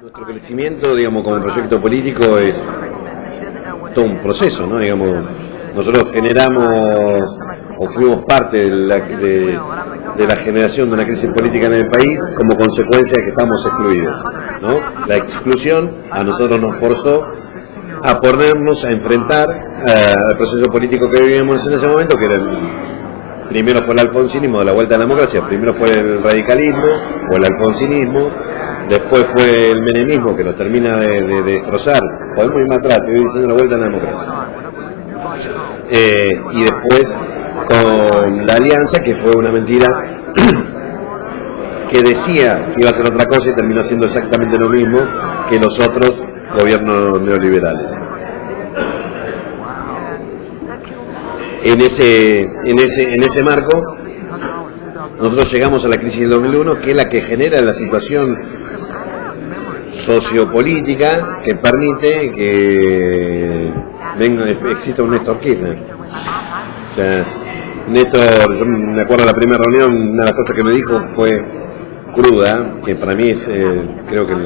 Nuestro crecimiento, digamos, como proyecto político es todo un proceso, ¿no? Digamos, nosotros generamos o fuimos parte de la generación de una crisis política en el país como consecuencia de que estamos excluidos, ¿no? La exclusión a nosotros nos forzó a ponernos a enfrentar al proceso político que vivíamos en ese momento, que era primero fue el alfonsinismo de la vuelta a la democracia, primero fue el radicalismo o el alfonsinismo, después fue el menemismo que nos termina de destrozar, podemos ir más atrás, estoy diciendo la vuelta a la democracia, y después con la alianza, que fue una mentira que decía que iba a ser otra cosa y terminó siendo exactamente lo mismo que los otros gobiernos neoliberales. En ese marco nosotros llegamos a la crisis del 2001, que es la que genera la situación sociopolítica que permite que exista un Néstor Kirchner. O sea, Néstor, yo me acuerdo de la primera reunión, una de las cosas que me dijo fue cruda, que para mí es, creo que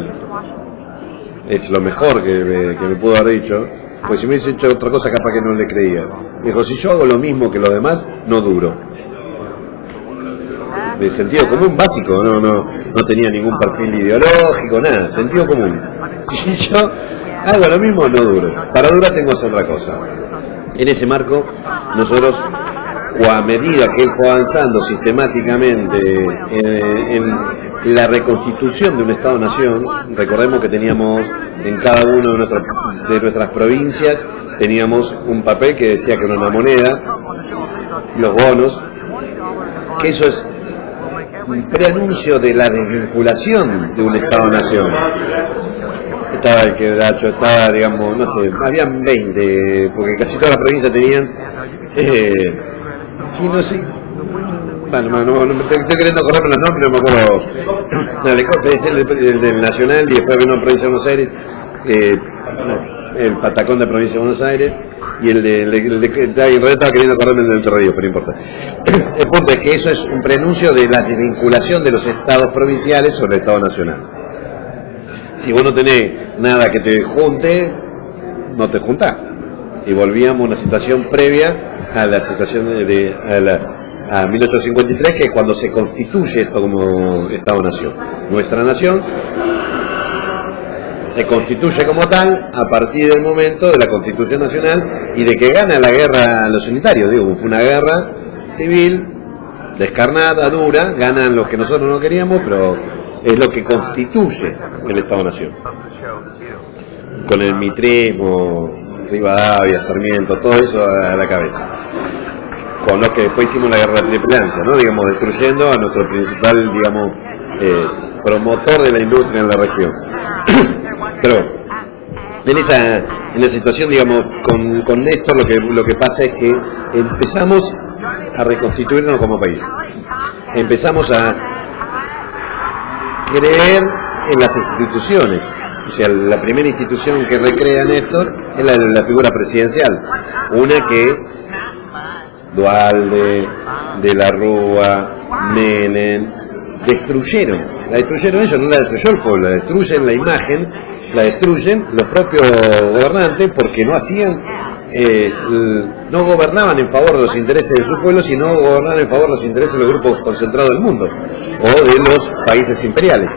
es lo mejor que me pudo haber dicho, pues si me hubiese hecho otra cosa capaz que no le creía. Me dijo, si yo hago lo mismo que los demás, no duro. De sentido común básico, no tenía ningún perfil ideológico, nada, sentido común. Si yo hago lo mismo, no duro. Para durar tengo que hacer otra cosa. En ese marco, nosotros, o a medida que él fue avanzando sistemáticamente en la reconstitución de un Estado-Nación, recordemos que teníamos en cada una de nuestras provincias, teníamos un papel que decía que era una moneda, los bonos, que eso es un preanuncio de la desvinculación de un Estado-Nación. Estaba el quebracho, estaba, digamos, no sé, habían 20, porque casi todas las provincias tenían, sí, no sé, bueno, no estoy queriendo acordarme los nombres, no me acuerdo. No, el del Nacional y después vino Provincia de Buenos Aires, el Patacón de Provincia de Buenos Aires, y en realidad estaba queriendo acordarme del Entre Ríos, pero no importa. El punto es que eso es un prenuncio de la desvinculación de los estados provinciales sobre el Estado Nacional. Si vos no tenés nada que te junte, no te juntás. Y volvíamos a una situación previa a la situación a 1853, que es cuando se constituye esto como Estado-Nación. Nuestra nación se constituye como tal a partir del momento de la Constitución Nacional y de que gana la guerra a los unitarios. Digo, fue una guerra civil, descarnada, dura, ganan los que nosotros no queríamos, pero es lo que constituye el Estado-Nación. Con el mitrismo, Rivadavia, Sarmiento, todo eso a la cabeza. Con los que después hicimos la guerra de Triple Alianza, ¿no? Digamos, destruyendo a nuestro principal, digamos, promotor de la industria en la región. Pero en esa situación, digamos, con Néstor lo que pasa es que empezamos a reconstituirnos como país. Empezamos a creer en las instituciones. O sea, la primera institución que recrea Néstor es la figura presidencial. Una que Duhalde, De la Rúa, Menem, destruyeron. La destruyeron ellos, no la destruyó el pueblo, la destruyen la imagen, la destruyen los propios gobernantes porque no hacían, no gobernaban en favor de los intereses de su pueblo, sino gobernaban en favor de los intereses de los grupos concentrados del mundo o de los países imperiales.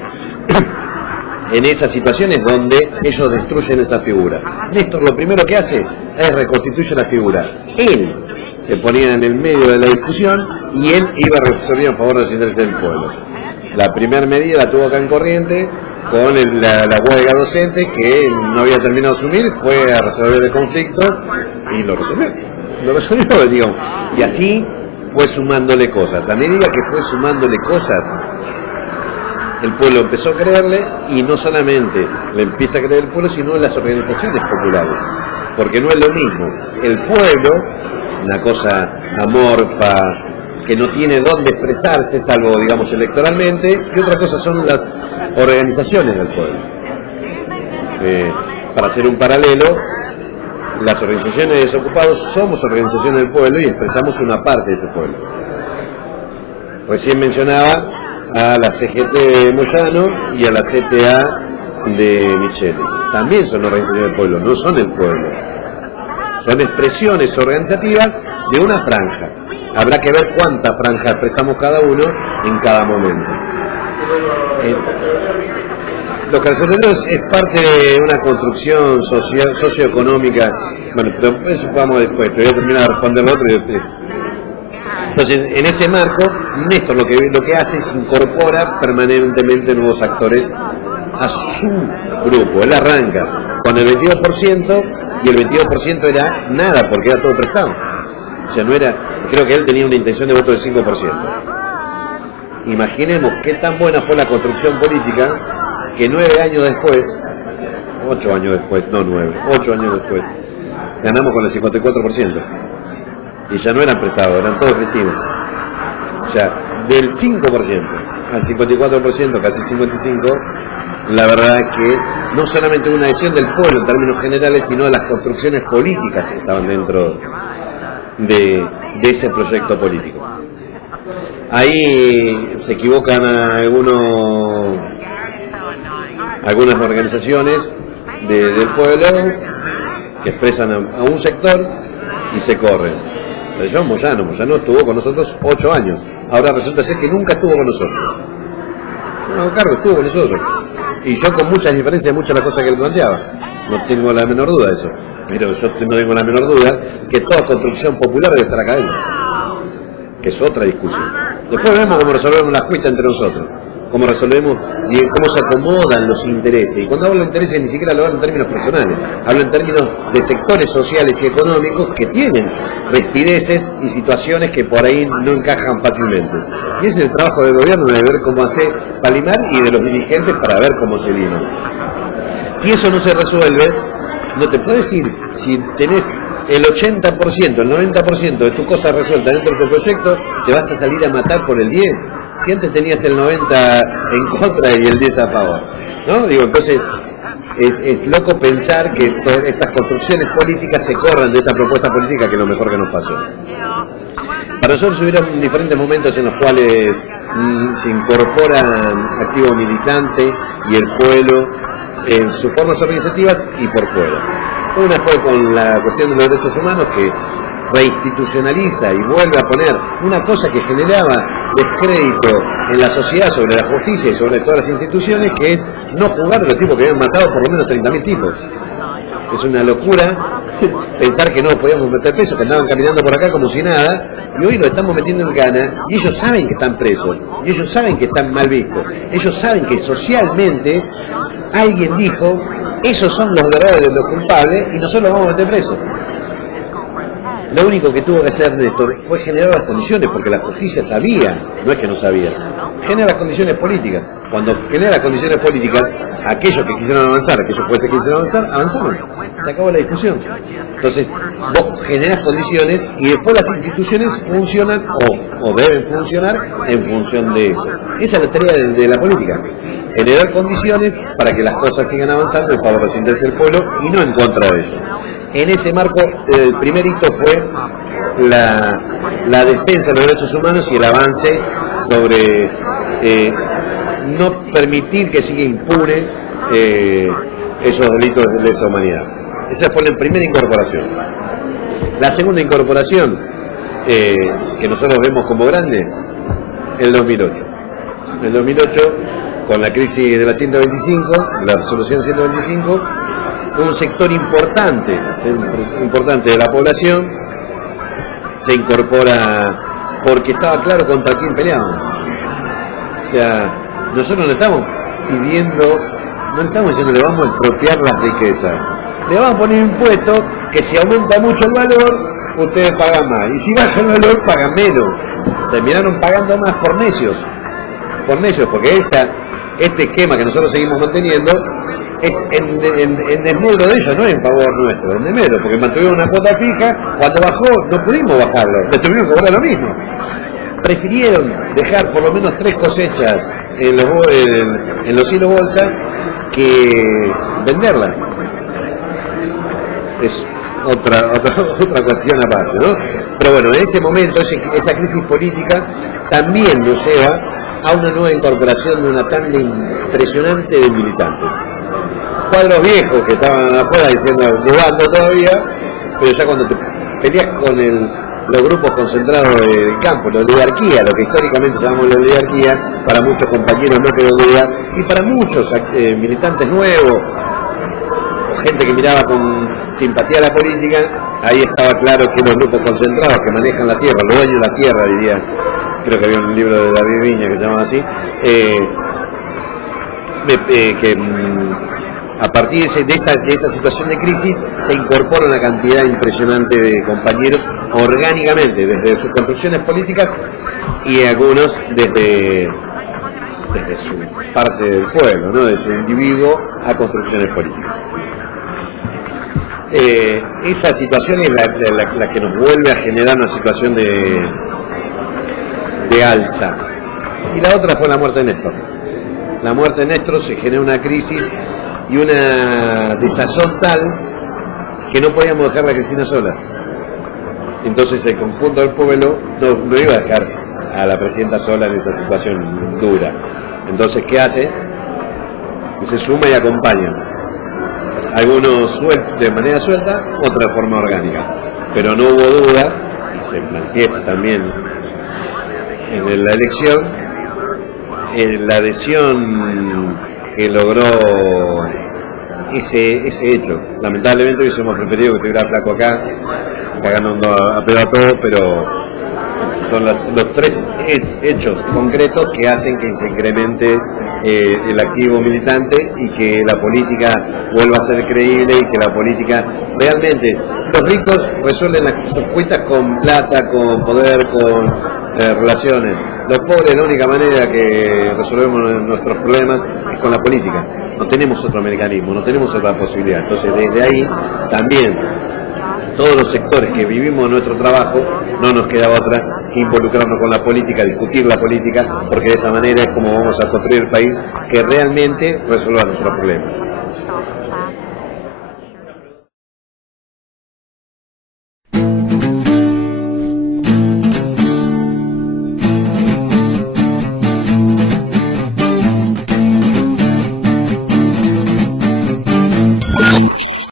En esas situaciones donde ellos destruyen esa figura. Néstor lo primero que hace es reconstituir la figura. Él se ponía en el medio de la discusión y él iba a resolver en favor de los intereses del pueblo. La primera medida la tuvo acá en Corrientes con la huelga docente, que no había terminado de asumir, fue a resolver el conflicto y lo resolvió, digamos. Y así fue sumándole cosas. A medida que fue sumándole cosas, el pueblo empezó a creerle, y no solamente le empieza a creer el pueblo, sino las organizaciones populares. Porque no es lo mismo el pueblo, una cosa amorfa, que no tiene dónde expresarse, salvo, digamos, electoralmente, y otra cosa son las organizaciones del pueblo. Para hacer un paralelo, las organizaciones de desocupados somos organizaciones del pueblo y expresamos una parte de ese pueblo. Recién mencionaba a la CGT de Moyano y a la CTA de Micheli. También son organizaciones del pueblo, no son el pueblo. Son expresiones organizativas de una franja. Habrá que ver cuánta franja expresamos cada uno en cada momento. Los carceleros es parte de una construcción socioeconómica. Bueno, pero eso vamos después, te voy a terminar de responder lo otro y después. Entonces, en ese marco, Néstor lo que hace es incorpora permanentemente nuevos actores a su grupo. Él arranca con el 22% y el 22% era nada porque era todo prestado. O sea, no era, creo que él tenía una intención de voto del 5%. Imaginemos qué tan buena fue la construcción política que 9 años después, 8 años después, no 9, 8 años después, ganamos con el 54%. Y ya no eran prestados, eran todos destinos. O sea, del 5% al 54%, casi 55%, la verdad es que no solamente una adhesión del pueblo en términos generales, sino de las construcciones políticas que estaban dentro de ese proyecto político. Ahí se equivocan algunas organizaciones del pueblo que expresan a un sector y se corren. Pero Moyano estuvo con nosotros 8 años. Ahora resulta ser que nunca estuvo con nosotros. No, Carlos estuvo con nosotros. Y yo con muchas diferencias de muchas de las cosas que él planteaba. No tengo la menor duda de eso. Pero yo no tengo la menor duda que toda construcción popular debe estar acá adentro. Que es otra discusión. Después vemos cómo resolvemos las cuitas entre nosotros. Cómo resolvemos y cómo se acomodan los intereses. Y cuando hablo de intereses ni siquiera lo hablo en términos personales, hablo en términos de sectores sociales y económicos que tienen rispideces y situaciones que por ahí no encajan fácilmente. Y ese es el trabajo del gobierno, de ver cómo hace Palimar y de los dirigentes para ver cómo se lima. Si eso no se resuelve, no te puedes ir, si tenés el 80%, el 90% de tu cosa resuelta dentro de tu proyecto, te vas a salir a matar por el 10%. Si antes tenías el 90 en contra y el 10 a favor, ¿no? Digo, entonces es loco pensar que todas estas construcciones políticas se corran de esta propuesta política, que es lo mejor que nos pasó. Para nosotros hubieron diferentes momentos en los cuales se incorporan activo militante y el pueblo en sus formas organizativas y por fuera. Una fue con la cuestión de los derechos humanos, que reinstitucionaliza y vuelve a poner una cosa que generaba descrédito en la sociedad sobre la justicia y sobre todas las instituciones, que es no juzgar a los tipos que habían matado por lo menos 30.000 tipos. Es una locura pensar que no podíamos meter presos, que andaban caminando por acá como si nada, y hoy lo estamos metiendo en cana, y ellos saben que están presos, y ellos saben que están mal vistos, ellos saben que socialmente alguien dijo, esos son los verdaderos, los culpables, y nosotros los vamos a meter presos. Lo único que tuvo que hacer Néstor fue generar las condiciones, porque la justicia sabía, no es que no sabía, genera las condiciones políticas. Cuando genera las condiciones políticas, aquellos que quisieron avanzar, aquellos jueces que quisieron avanzar, avanzaron. Se acabó la discusión. Entonces, vos generas condiciones y después las instituciones funcionan o deben funcionar en función de eso. Esa es la tarea de la política. Generar condiciones para que las cosas sigan avanzando en favor de los intereses del pueblo y no en contra de ellos. En ese marco, el primer hito fue la defensa de los derechos humanos y el avance sobre no permitir que siga impune esos delitos de lesa humanidad. Esa fue la primera incorporación. La segunda incorporación, que nosotros vemos como grande, el 2008. El 2008, con la crisis de la 125, la resolución 125, un sector importante de la población se incorpora porque estaba claro contra quién peleábamos. O sea, nosotros no estamos pidiendo, no estamos diciendo le vamos a expropiar las riquezas, le vamos a poner impuestos que si aumenta mucho el valor, ustedes pagan más, y si baja el valor, pagan menos. Terminaron pagando más por necios, porque este esquema que nosotros seguimos manteniendo es en desmedro de ellos, no en favor nuestro, en desmedro, porque mantuvieron una cuota fija, cuando bajó no pudimos bajarlo, le tuvimos que cobrar lo mismo. Prefirieron dejar por lo menos 3 cosechas en los hilos bolsa que venderla. Es otra cuestión aparte, ¿no? Pero bueno, en ese momento, esa crisis política también nos lleva a una nueva incorporación de una tanda impresionante de militantes. cuadros viejos que estaban afuera diciendo, dudando todavía, pero ya cuando te peleas con los grupos concentrados del campo, la oligarquía, lo que históricamente llamamos la oligarquía, para muchos compañeros no quedó duda, y para muchos militantes nuevos, o gente que miraba con simpatía a la política, ahí estaba claro que los grupos concentrados que manejan la tierra, los dueños de la tierra, diría, creo que había un libro de David Viña que se llamaba así, a partir de esa situación de crisis se incorpora una cantidad impresionante de compañeros orgánicamente, desde sus construcciones políticas y algunos desde su parte del pueblo, ¿no? De su individuo a construcciones políticas. Esa situación es la que nos vuelve a generar una situación de alza. Y la otra fue la muerte de Néstor. La muerte de Néstor se generó una crisis y una desazón tal que no podíamos dejar a Cristina sola. Entonces el conjunto del pueblo no iba a dejar a la presidenta sola en esa situación dura. Entonces, ¿qué hace? Se suma y acompaña. Algunos de manera suelta, otros de forma orgánica. Pero no hubo duda, y se manifiesta también en la elección, la adhesión que logró ese hecho. Lamentablemente hubiésemos preferido que estuviera Flaco acá ganando a pedo a todo, pero son los tres hechos concretos que hacen que se incremente el activo militante y que la política vuelva a ser creíble y que la política realmente, los ricos resuelven sus cuentas con plata, con poder, con relaciones. Los pobres, la única manera que resolvemos nuestros problemas es con la política. No tenemos otro mecanismo, no tenemos otra posibilidad. Entonces, desde ahí también todos los sectores que vivimos nuestro trabajo no nos queda otra que involucrarnos con la política, discutir la política, porque de esa manera es como vamos a construir el país que realmente resuelva nuestros problemas.